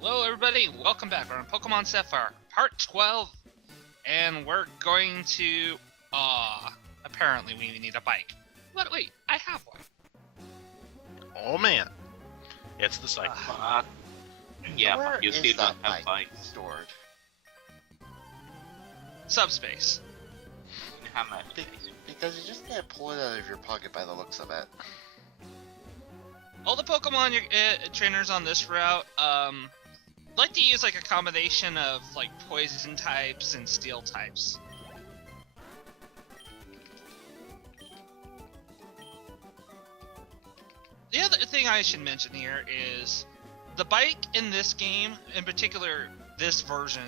Hello everybody, welcome back. We're on Pokemon Sapphire, part 12, and we're going to, apparently we need a bike. But wait, I have one. Oh man, it's the cycle. Yeah, Where but you is still that don't have bike bikes. stored? Subspace. In Hammer Be- Space. Because you just can't pull it out of your pocket by the looks of it. All the Pokemon trainers on this route, like to use like a combination of like poison types and steel types. The other thing I should mention here is the bike in this game, in particular this version,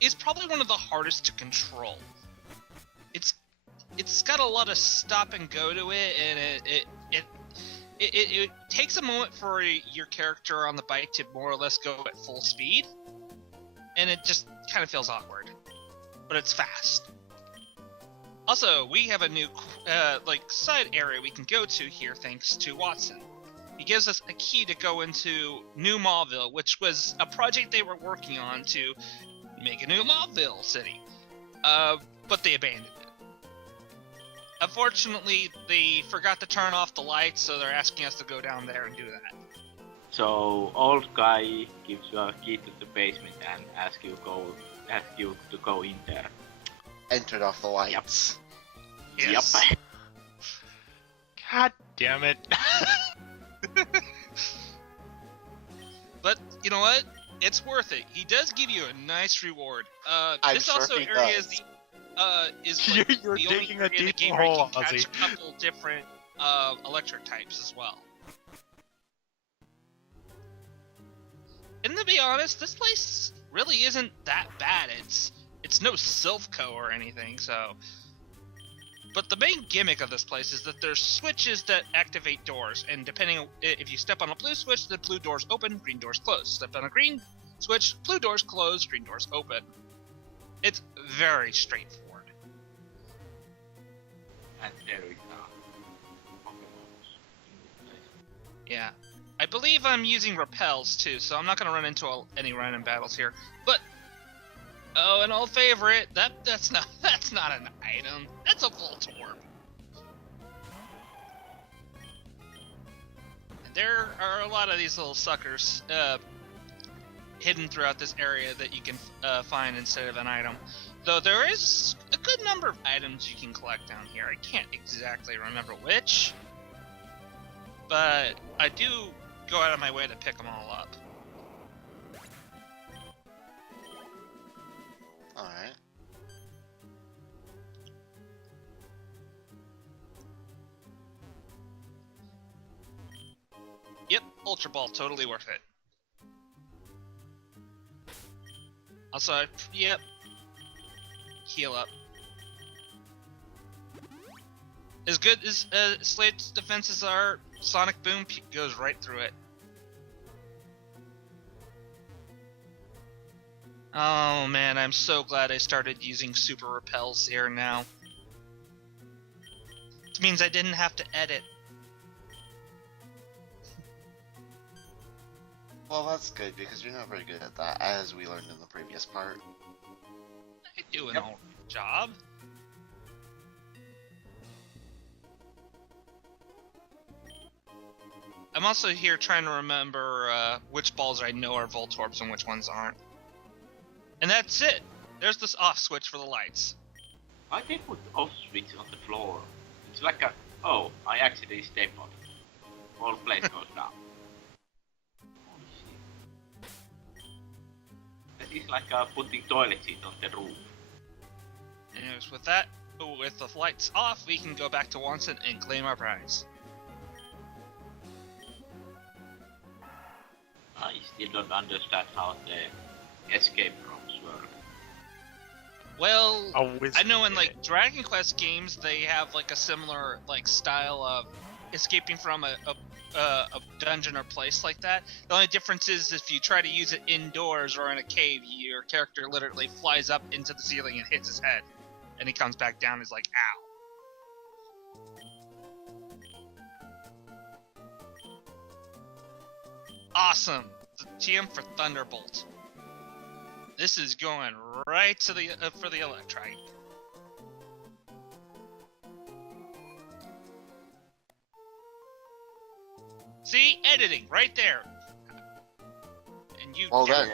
is probably one of the hardest to control. It's got a lot of stop and go to it, and it takes a moment for your character on the bike to more or less go at full speed, and it just kind of feels awkward, but it's fast. Also, we have a new side area we can go to here thanks to Watson. He gives us a key to go into New Mauville, which was a project they were working on to make a new Mauville city, but they abandoned it. Unfortunately, they forgot to turn off the lights, so they're asking us to go down there and do that. So old guy gives you a key to the basement and asks you to go in there. Entered off the lights. Yes. Yep. God damn it! But you know what? It's worth it. He does give you a nice reward. I'm This sure also he area does. is like You're the only digging a area in the deep game where you hole, can catch Ozzy. a couple different electric types as well. And to be honest, this place really isn't that bad. It's no Silphco or anything, so. But the main gimmick of this place is that there's switches that activate doors, and depending on if you step on a blue switch, the blue doors open, green doors close. Step on a green switch, blue doors close, green doors open. It's very straightforward. And there we go. Pokemons in the place. Yeah. I believe I'm using repels too, so I'm not going to run into any random battles here. But an old favorite, that's not an item. That's a Voltorb. There are a lot of these little suckers hidden throughout this area that you can find instead of an item. Though there is a good number of items you can collect down here. I can't exactly remember which, but I do go out of my way to pick them all up. Alright. Yep, Ultra Ball, totally worth it. Also, yep, heal up. As good as Slade's defenses are, Sonic Boom goes right through it. Oh man, I'm so glad I started using Super Repels here now. This means I didn't have to edit. Well, that's good because you're not very good at that, as we learned in the previous part. I do an Yep. alright job. I'm also here trying to remember which balls I know are Voltorbs and which ones aren't. And that's it! There's this off switch for the lights. Why they put off switch on the floor? It's like a I accidentally stepped on it. Whole place goes down. Holy shit. That is like putting toilet seat on the roof. Anyways, with that, with the lights off, we can go back to Watson and claim our prize. I still don't understand how the escape rooms work. Well, A wizard I know in did like it. Dragon Quest games, they have like a similar like style of escaping from a dungeon or place like that. The only difference is if you try to use it indoors or in a cave, your character literally flies up into the ceiling and hits his head, and he comes back down and is like, ow. Awesome. The TM for Thunderbolt. This is going right to the for the Electrite. See, editing right there. And you. Well done.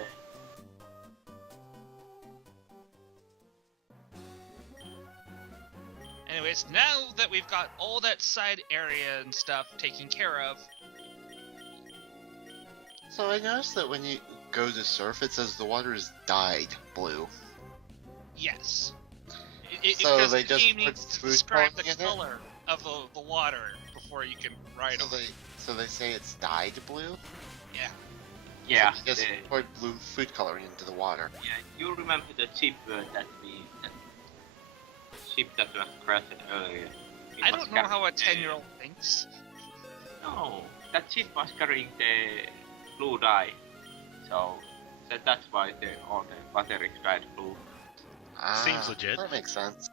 Anyways, now that we've got all that side area and stuff taken care of, So I noticed that when you go to surf, it says the water is dyed blue. yes. So because they the just game put needs to food describe the coloring in it? color of the water before you can ride on it. So they say it's dyed blue? Yeah. Yeah, So just pour blue food coloring into the water. yeah. You remember the ship that ship that was crashed earlier? It I was don't know how a carrying 10-year-old thinks. No, that ship was carrying the blue dye, so that's why all the water is dyed blue. Seems legit. That makes sense.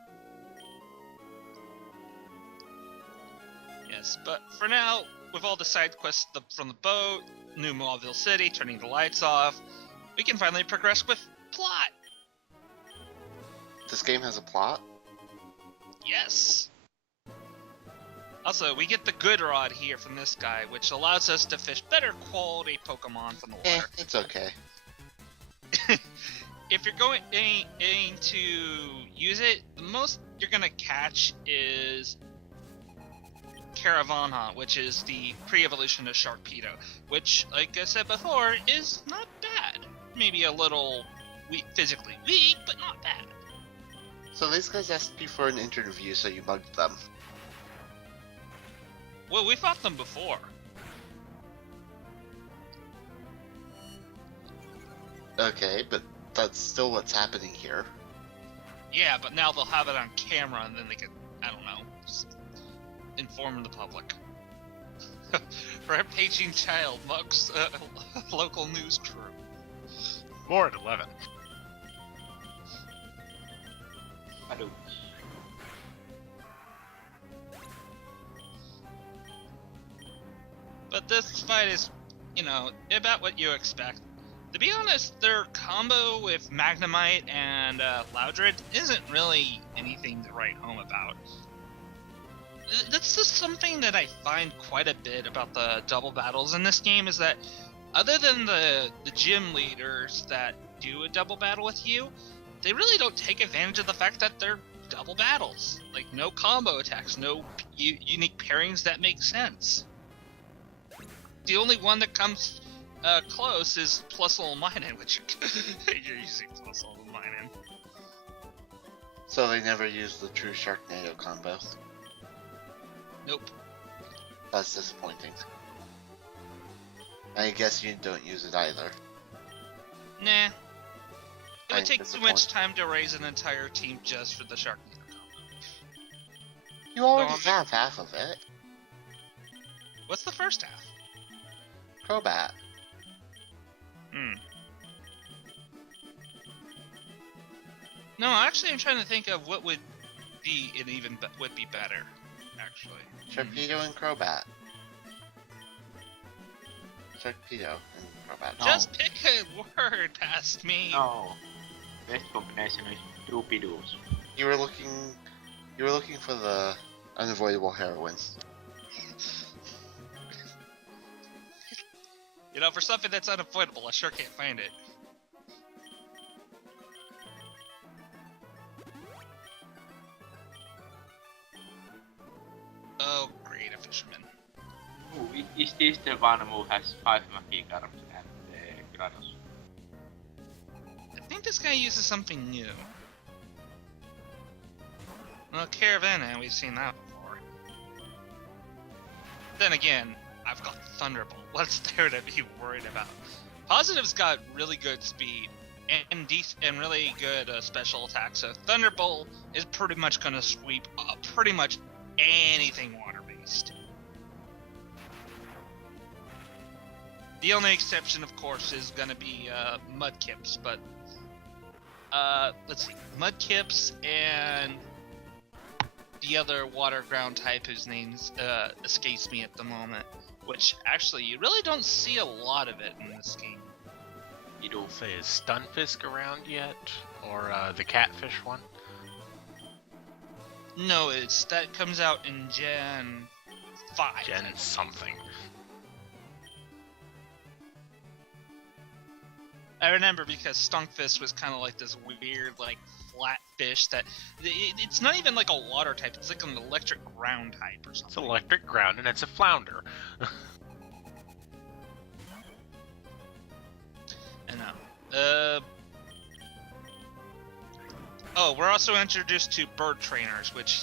Yes, but for now, with all the side quests from the boat, New Mauville City, turning the lights off, we can finally progress with plot. This game has a plot? Yes. Also, we get the good rod here from this guy, which allows us to fish better quality Pokemon from the water. It's okay. If you're going to use it, the most you're gonna catch is Caravana, which is the pre-evolution of Sharpedo, which, like I said before, is not bad. Maybe a little physically weak, but not bad. So these guys asked you for an interview, so you bugged them. Well, we fought them before. Okay, but that's still what's happening here. Yeah, but now they'll have it on camera, and then they can, I don't know, just inform the public. Rampaging child mugs local news crew. More at 11. Badooch. But this fight is, about what you expect. To be honest, their combo with Magnemite and Loudred isn't really anything to write home about. That's just something that I find quite a bit about the double battles in this game, is that other than the gym leaders that do a double battle with you, they really don't take advantage of the fact that they're double battles. Like, no combo attacks, no unique pairings that make sense. The only one that comes close is Plus Level Minun, which you're using Plus Level Minun. So they never used the true Sharknado combo. Nope. That's disappointing. I guess you don't use it either. Nah. It would I'm take too much disappointed. time to raise an entire team just for the Sharknado combo. You already Well, have half of it. What's the first half? Crobat. No, actually, I'm trying to think of what would be would be better. Actually, Sharpedo and Crobat. Sharpedo and Crobat. No. Just pick a word past me. No, best combination is Troupidoos. You were looking for the unavoidable heroine. For something that's unavoidable, I sure can't find it. Oh, great, a fisherman. Ooh, is this the one who has 5 Magikarps and Grados? I think this guy uses something new. Well, Caravana, we've seen that before. Then again, I've got Thunderbolt. What's there to be worried about? Positive's got really good speed and really good special attack, so Thunderbolt is pretty much going to sweep up pretty much anything water-based. The only exception, of course, is going to be Mudkips, but let's see, Mudkips and the other water ground type whose names escapes me at the moment. which actually you really don't see a lot of it in this game. You do. Say, is Stunfisk around yet? Or the catfish one? No, that comes out in Gen 5. Gen something. I remember because Stunkfist was kind of like this weird, like, flat fish that... It's not even like a water type, it's like an electric ground type or It's something. electric ground and it's a flounder. I know. Oh, we're also introduced to bird trainers, which...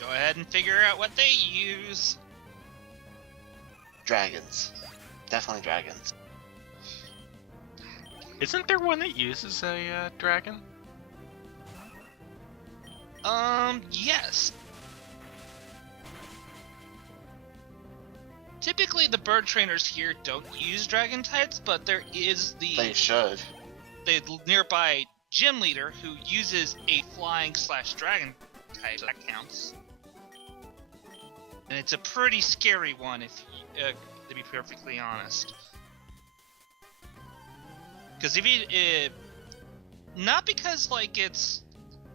Go ahead and figure out what they use. Dragons. Definitely dragons. Isn't there one that uses a dragon? Yes. Typically, the bird trainers here don't use dragon types, but there is They should. the nearby gym leader who uses a flying/dragon type. That counts. And it's a pretty scary one, if you, to be perfectly honest. Because if you, not because like it's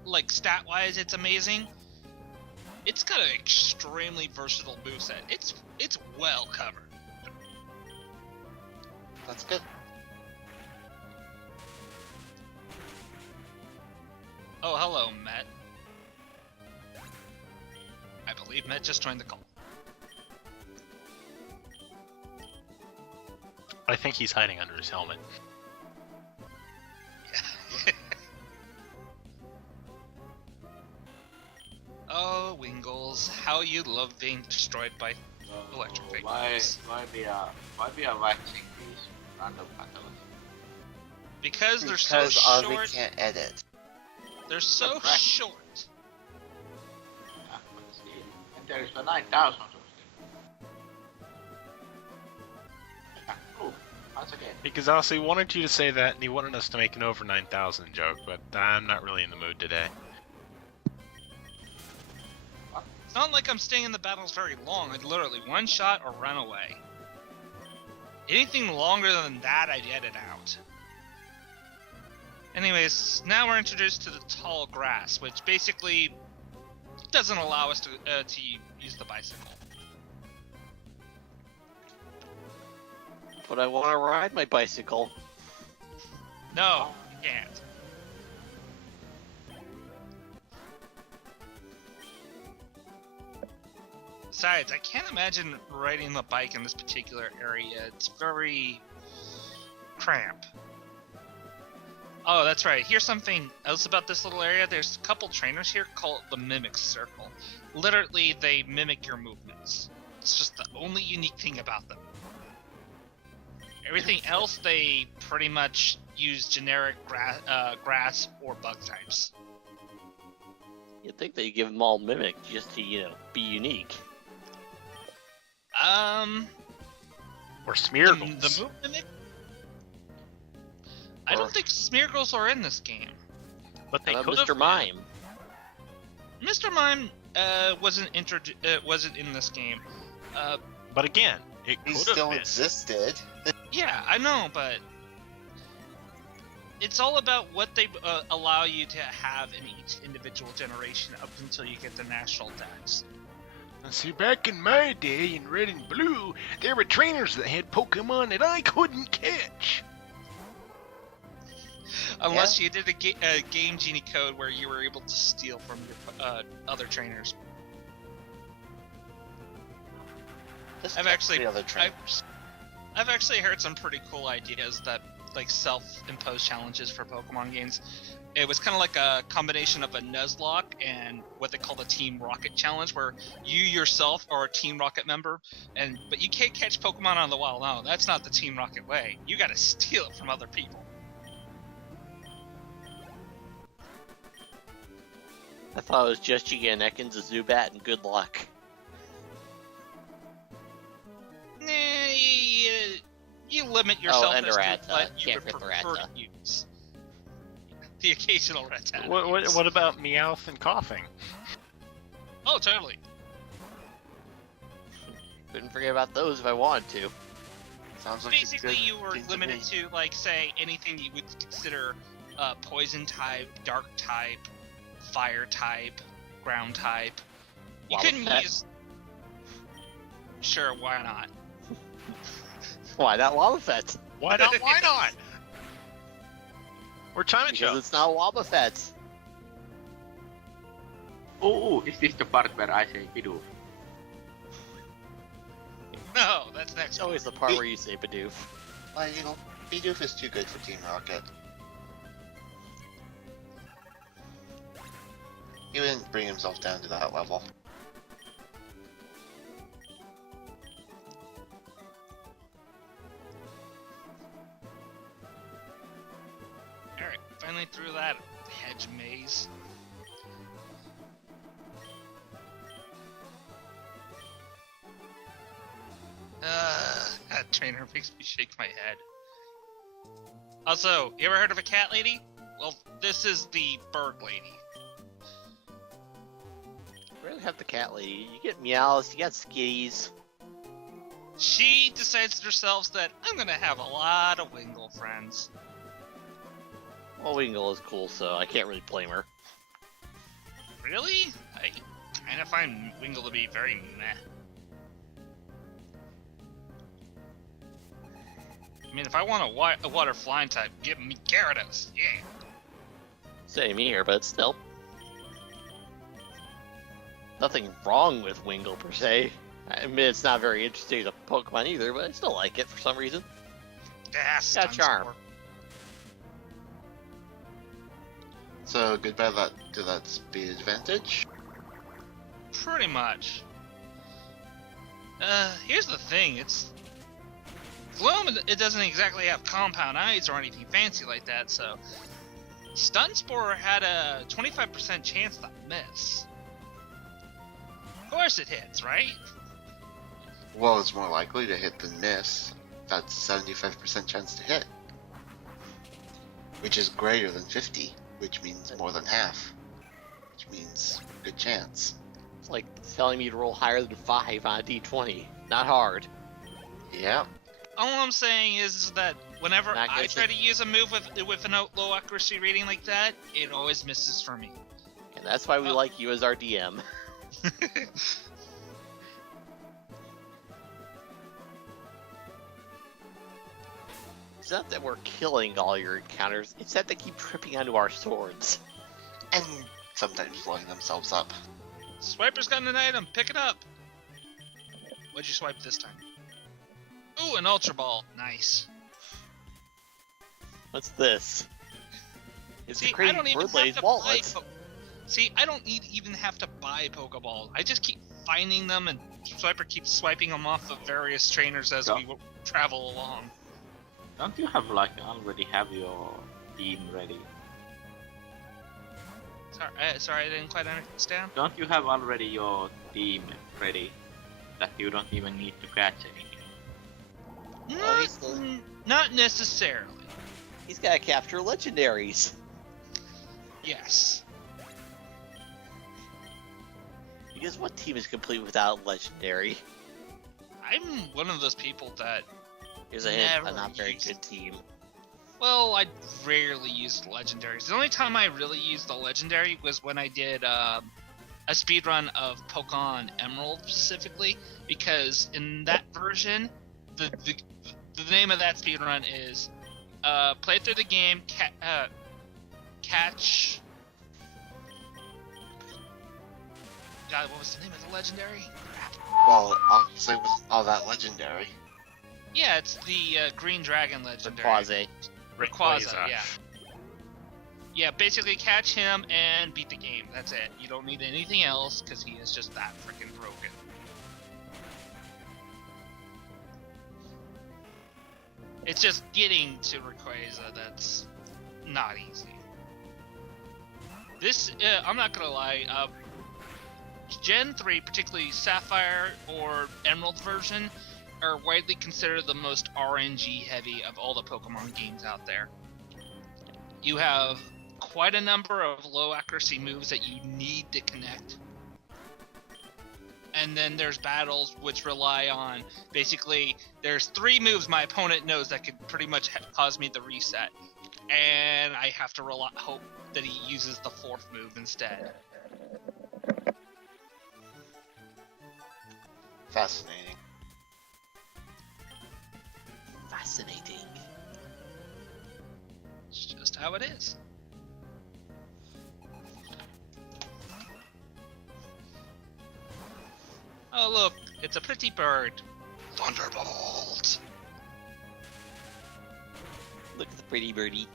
like stat-wise it's amazing, it's got an extremely versatile moveset. It's well covered. That's good. Oh, hello, Matt. I believe Matt just joined the call. I think he's hiding under his helmet. Oh, Wingles, how you love being destroyed by electric Why vapors. we are watching these random battles? Because they're so Because Ozzy short. can't edit. They're so Correct. short. Yeah, but still. And there is the 9,000 of them. Yeah, oh, once again. Because Aussie wanted you to say that and he wanted us to make an over 9,000 joke, but I'm not really in the mood today. It's not like I'm staying in the battles very long. I'd literally one shot or run away. Anything longer than that, I'd edit out. Anyways, now we're introduced to the tall grass, which basically doesn't allow us to use the bicycle. But I want to ride my bicycle. No, you can't. Besides, I can't imagine riding the bike in this particular area. It's very cramped. Oh, that's right. Here's something else about this little area. There's a couple trainers here called the Mimic Circle. Literally, they mimic your movements. It's just the only unique thing about them. Everything else, they pretty much use generic grass or bug types. You'd think they'd give them all mimic just to, be unique. Or The Smeargles. move mimic? I don't think Smeargles are in this game. But they How could about have. Mr. Mime? Mr. Mime wasn't in this game. But again, it He could still have been. existed. Yeah, I know, but it's all about what they allow you to have in each individual generation up until you get the national decks. See, back in my day in Red and Blue, there were trainers that had Pokemon that I couldn't catch. Unless you did a Game Genie code where you were able to steal from your other trainers. Just I've catch actually- the other trainers. I've actually heard some pretty cool ideas that, like, self-imposed challenges for Pokemon games. It was kind of like a combination of a Nuzlocke and what they call the Team Rocket Challenge, where you yourself are a Team Rocket member, but you can't catch Pokemon on the wild. No, that's not the Team Rocket way. You gotta steal it from other people. I thought it was just Ekans, a Zubat, and good luck. Nah, you limit yourself and as to Rattata. what you Can't would forget prefer to Rattata. use. The occasional Rattata. What about Meowth and coughing? Oh, totally. Couldn't forget about those if I wanted to. Sounds like Basically, a good you were thing to limited me. to, like, say, anything you would consider poison type, dark type, fire type, ground type. You Lava couldn't Fett. use. Sure, why not? Why not Lava Fett? Why not? Why not? Or time and Because show. it's not Lava Fett. Oh, is this the part where I say Bidoof? No, that's next. It's always the part where you say Bidoof. Well, you know, Bidoof is too good for Team Rocket. He wouldn't bring himself down to that level. Alright, finally through that hedge maze. That trainer makes me shake my head. Also, you ever heard of a cat lady? Well, this is the bird lady. We really have the cat lady. You get meows, you got skitties. She decides to herself that I'm gonna have a lot of Wingle friends. Well, Wingle is cool, so I can't really blame her. Really? I kinda find Wingle to be very meh. I mean, if I want a water flying type, give me Gyarados. Yeah. Same here, but still. Nothing wrong with Wingle per se. I mean, it's not very interesting as a Pokemon either, but I still like it for some reason. Ah, Got charm. Sunspore. So goodbye to that speed advantage. Pretty much. Here's the thing, it's... Gloom, it doesn't exactly have compound eyes or anything fancy like that, so... Stunspore had a 25% chance to miss. Of course it hits, right? Well, it's more likely to hit than miss. That's a 75% chance to hit. Which is greater than 50, which means more than half. Which means good chance. It's like telling me to roll higher than 5 on a d20. Not hard. Yep. All I'm saying is that whenever Not I good. try to use a move with an low accuracy rating like that, it always misses for me. And that's why we like you as our DM. It's not that we're killing all your encounters, it's that they keep tripping onto our swords. And sometimes blowing themselves up. Swiper's got an item, pick it up! What'd you swipe this time? Ooh, an Ultra Ball. Nice. What's this? It's See, a I crazy don't even have Birdlaze to wallet. See, I don't even have to buy Pokeballs. I just keep finding them, and Swiper keeps swiping them off of various trainers as we travel along. Don't you have like already have your team ready? Sorry, I didn't quite understand. Don't you have already your team ready? That you don't even need to catch anything. Oh, he's still- Not necessarily. He's gotta capture legendaries. Yes. Because what team is complete without legendary? I'm one of those people that, Here's a hint, a Never not very used- good team. well, I rarely used legendaries. The only time I really used a legendary was when I did a speedrun of Pokemon Emerald specifically, because in that version, the name of that speedrun is play through the game, catch... God, what was the name of the legendary? Crap. Well, obviously it wasn't all that legendary. Yeah, it's the Green Dragon legendary. Rayquaza. Rayquaza, yeah. Yeah, basically catch him and beat the game. That's it. You don't need anything else because he is just that freaking broken. It's just getting to Rayquaza that's not easy. This, I'm not gonna lie, Gen 3, particularly Sapphire or Emerald version, are widely considered the most RNG heavy of all the Pokemon games out there. You have quite a number of low accuracy moves that you need to connect. and then there's battles which rely on basically there's 3 moves my opponent knows that could pretty much cause me the reset, and I have to hope that he uses the 4th move instead. Fascinating. Fascinating. It's just how it is. Oh look, it's a pretty bird. Thunderbolt! Look at the pretty birdie.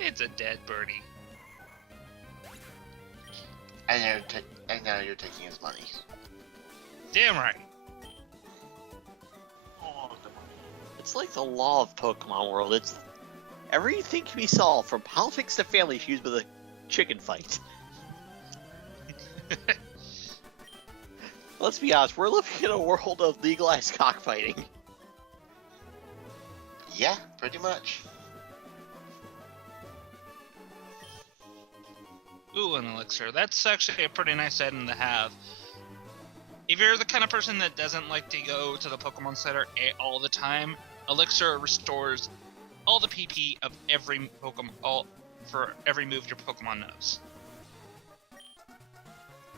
It's a dead birdie. And now you're taking his money. Damn right. Oh, the money. It's like the law of Pokemon World. It's everything can be solved, from politics to family issues, with a chicken fight. Let's be honest, we're living in a world of legalized cockfighting. Yeah, pretty much. Ooh, an elixir. That's actually a pretty nice item to have. If you're the kind of person that doesn't like to go to the Pokemon Center all the time, elixir restores all the PP of every Pokemon, for every move your Pokemon knows.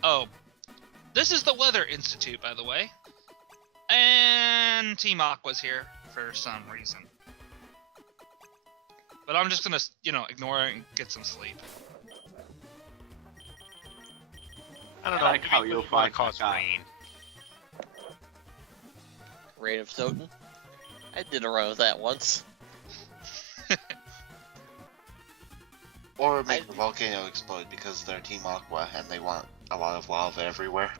Oh, this is the Weather Institute, by the way. And Team Aqua's here for some reason. But I'm just gonna, ignore it and get some sleep. I don't I know. like how maybe you we wanna fight cause the guy. rain. Rain of Soten? I did a run with that once. Or make the volcano explode because they're Team Aqua and they want a lot of lava everywhere.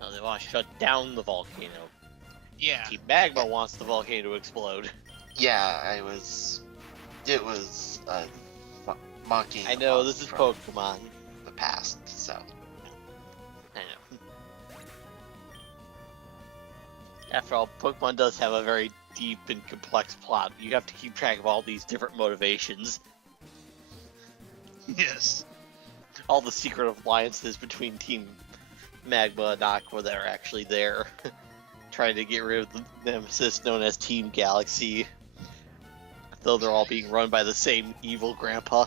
No, they want to shut down the volcano. Yeah. Team Magma wants the volcano to explode. Yeah, it was mocking. I know, us this is from Pokemon. the past, so. I know. After all, Pokemon does have a very deep and complex plot. You have to keep track of all these different motivations. Yes. All the secret alliances between Team Magma and Aqua that are actually there. Trying to get rid of the nemesis known as Team Galaxy. Though they're all being run by the same evil grandpa.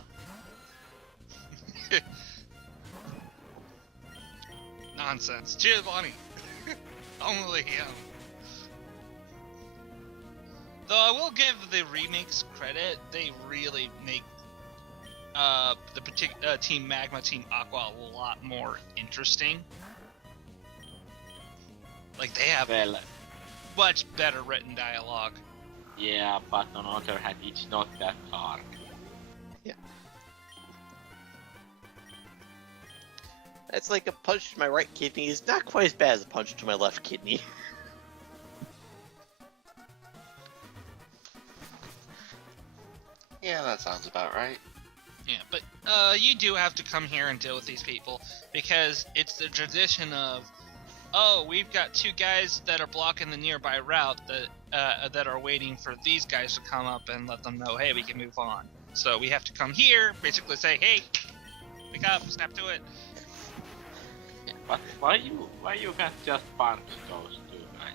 Nonsense. Giovanni. Only him. Though I will give the remakes credit, they really make the particular Team Magma, Team Aqua a lot more interesting. Like they have Well, much better written dialogue. yeah, but on the other hand, it's not that hard. It's like a punch to my right kidney is not quite as bad as a punch to my left kidney. Yeah, that sounds about right. Yeah, but you do have to come here and deal with these people because it's the tradition of, oh, we've got 2 guys that are blocking the nearby route that are waiting for these guys to come up and let them know, hey, we can move on. So we have to come here, basically say, hey, wake up, snap to it. But why you can't just punch those 2 guys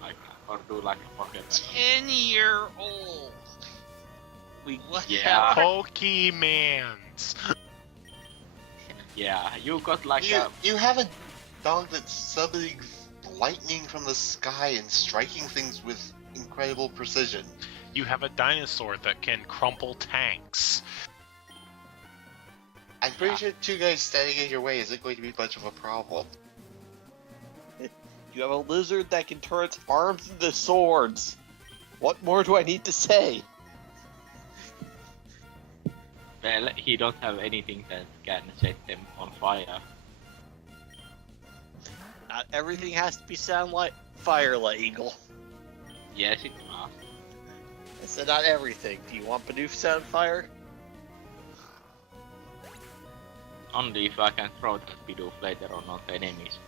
like that, or do like a pocket? 10-year-old. What? Yeah. Pokemans. Yeah, you got like You have a dog that's summoning lightning from the sky and striking things with incredible precision. You have a dinosaur that can crumple tanks. I'm pretty sure 2 guys standing in your way isn't going to be much of a problem. You have a lizard that can turn its arms into swords. What more do I need to say? well, he don't have anything that can set them on fire. Not everything has to be sound like fire legal. Yes, it must. I said not everything. Do you want Bidoof sound fire? Only if I can throw the Bidoof later on the enemies.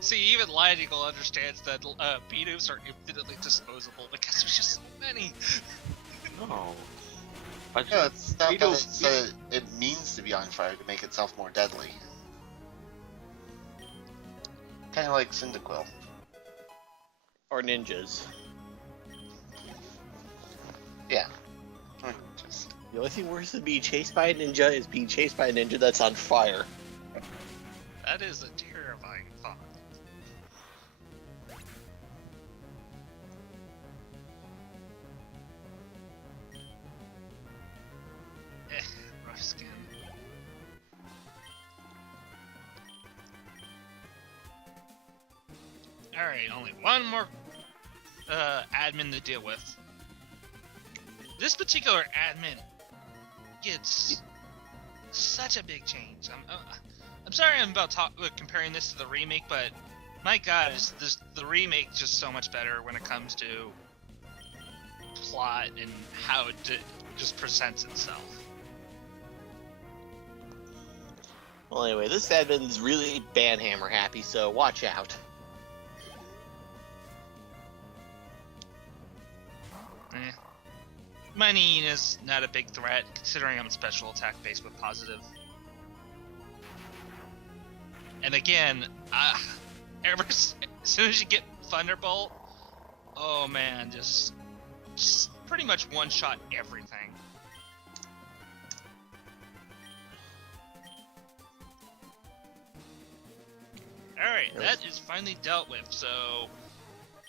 See, even Lion Eagle understands that Bidoofs are infinitely disposable because there's just so many. No. But No, it's not we that don't- it means to be on fire to make itself more deadly. Kind of like Cyndaquil. Or ninjas. Yeah. Just The only thing worse than being chased by a ninja is being chased by a ninja that's on fire. That is a terrifying thought. Rough skin. Alright, only one more admin to deal with. This particular admin gets such a big change. I'm sorry I'm about comparing this to the remake, but my god, is the remake just so much better when it comes to plot and how it just presents itself. Well, anyway, this admin's really banhammer happy, so watch out. Eh. My Nina's not a big threat, considering I'm special attack based with positive. And again, as soon as you get Thunderbolt, oh man, just pretty much one-shot everything. Alright, that is finally dealt with, so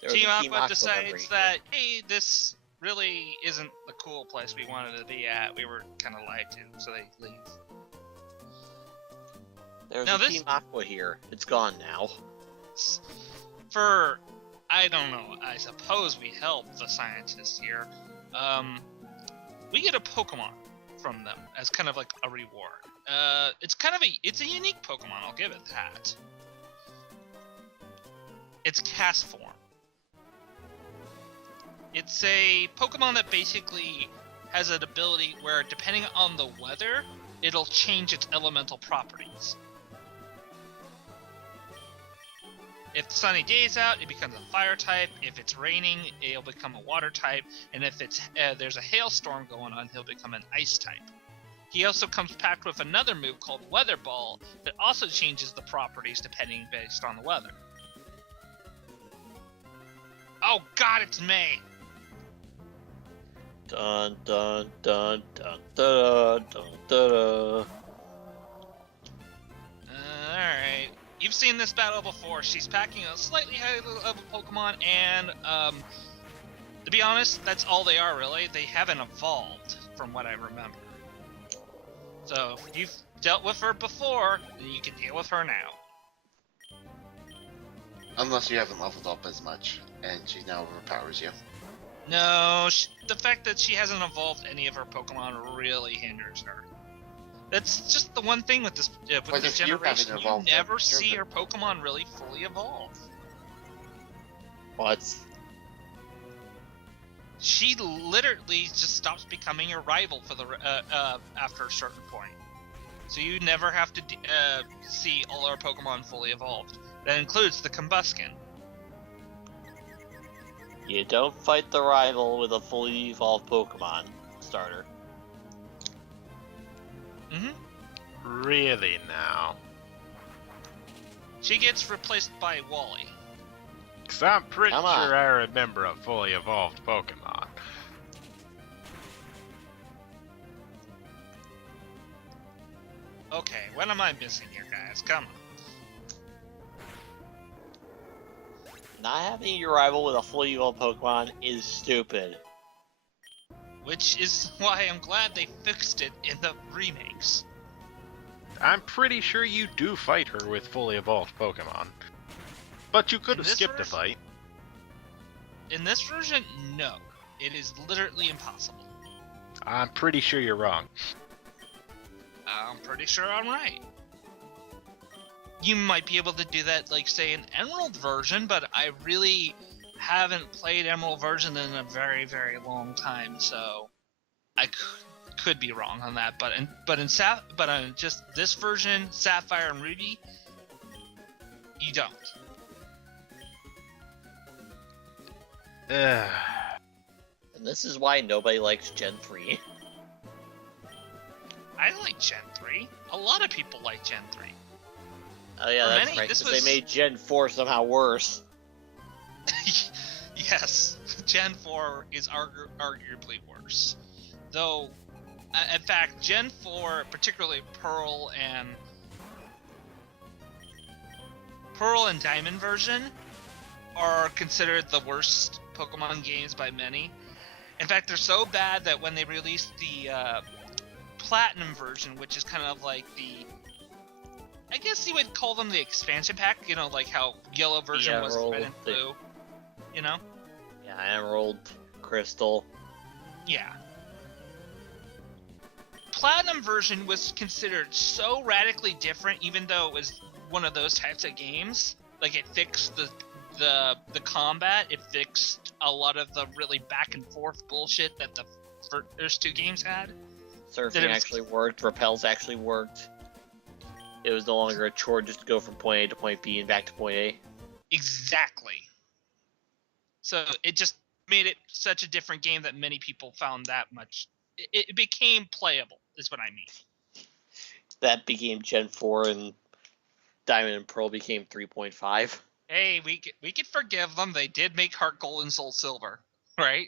There was Team a Aqua Aqua decides memory. that, hey, this really isn't the cool place we wanted to be at. We were kind of lied to, so they leave. There's Now a this- Team Aqua here. It's gone now. For, I don't know, I suppose we help the scientists here. We get a Pokemon from them as kind of like a reward. It's a unique Pokemon, I'll give it that. It's Cast Form. It's a Pokemon that basically has an ability where, depending on the weather, it'll change its elemental properties. If the sunny day's out, it becomes a fire type. If it's raining, it'll become a water type. And if there's a hailstorm going on, he'll become an ice type. He also comes packed with another move called Weather Ball that also changes the properties depending based on the weather. Oh god, it's May! Dun dun dun dun dun dun dun. Alright. You've seen this battle before. She's packing a slightly higher level Pokemon, and to be honest, that's all they are really. They haven't evolved, from what I remember. So, if you've dealt with her before, then you can deal with her now. unless you haven't leveled up as much, and she now overpowers you. No, the fact that she hasn't evolved any of her Pokemon really hinders her. That's just the one thing with this But if you haven't generation. You evolved, never you're see the- her Pokemon really fully evolve. What? She literally just stops becoming your rival for the after a certain point. So you never have to see all our Pokemon fully evolved. That includes the Combuskin. You don't fight the rival with a fully evolved Pokemon starter. Really now? She gets replaced by Wally. Because I'm pretty Come on. sure I remember a fully evolved Pokemon. Okay, what am I missing here, guys? Come on. Not having your rival with a fully evolved Pokemon is stupid. Which is why I'm glad they fixed it in the remakes. I'm pretty sure you do fight her with fully evolved Pokemon. But you could In have this skipped a version? fight. In this version, no. It is literally impossible. I'm pretty sure you're wrong. I'm pretty sure I'm right. You might be able to do that, like, say, in Emerald version, but I really haven't played Emerald version in a very, very long time, so I could be wrong on that. But on just this version, Sapphire and Ruby, you don't. Ugh. And this is why nobody likes Gen 3. like Gen 3. A lot of people like Gen 3. Oh yeah, For that's many, right. this 'Cause was- they made Gen 4 somehow worse. Yes, Gen 4 is arguably worse. Though, in fact, Gen 4, particularly Pearl and Diamond version, are considered the worst Pokemon games by many. In fact, they're so bad that when they released the Platinum version, which is kind of like I guess you would call them the expansion pack, you know, like how Yellow version was Emerald, Red and Blue, you know? Yeah, Emerald, Crystal. Yeah. Platinum version was considered so radically different, even though it was one of those types of games. Like, it fixed the combat, it fixed a lot of the really back and forth bullshit that the first two games had. Surfing actually worked. Repels actually worked. It was no longer a chore just to go from point A to point B and back to point A. Exactly. So it just made it such a different game that many people found that much. It became playable, is what I mean. That became Gen 4, and Diamond and Pearl became 3.5. Hey, we could forgive them. They did make Heart Gold and Soul Silver, right?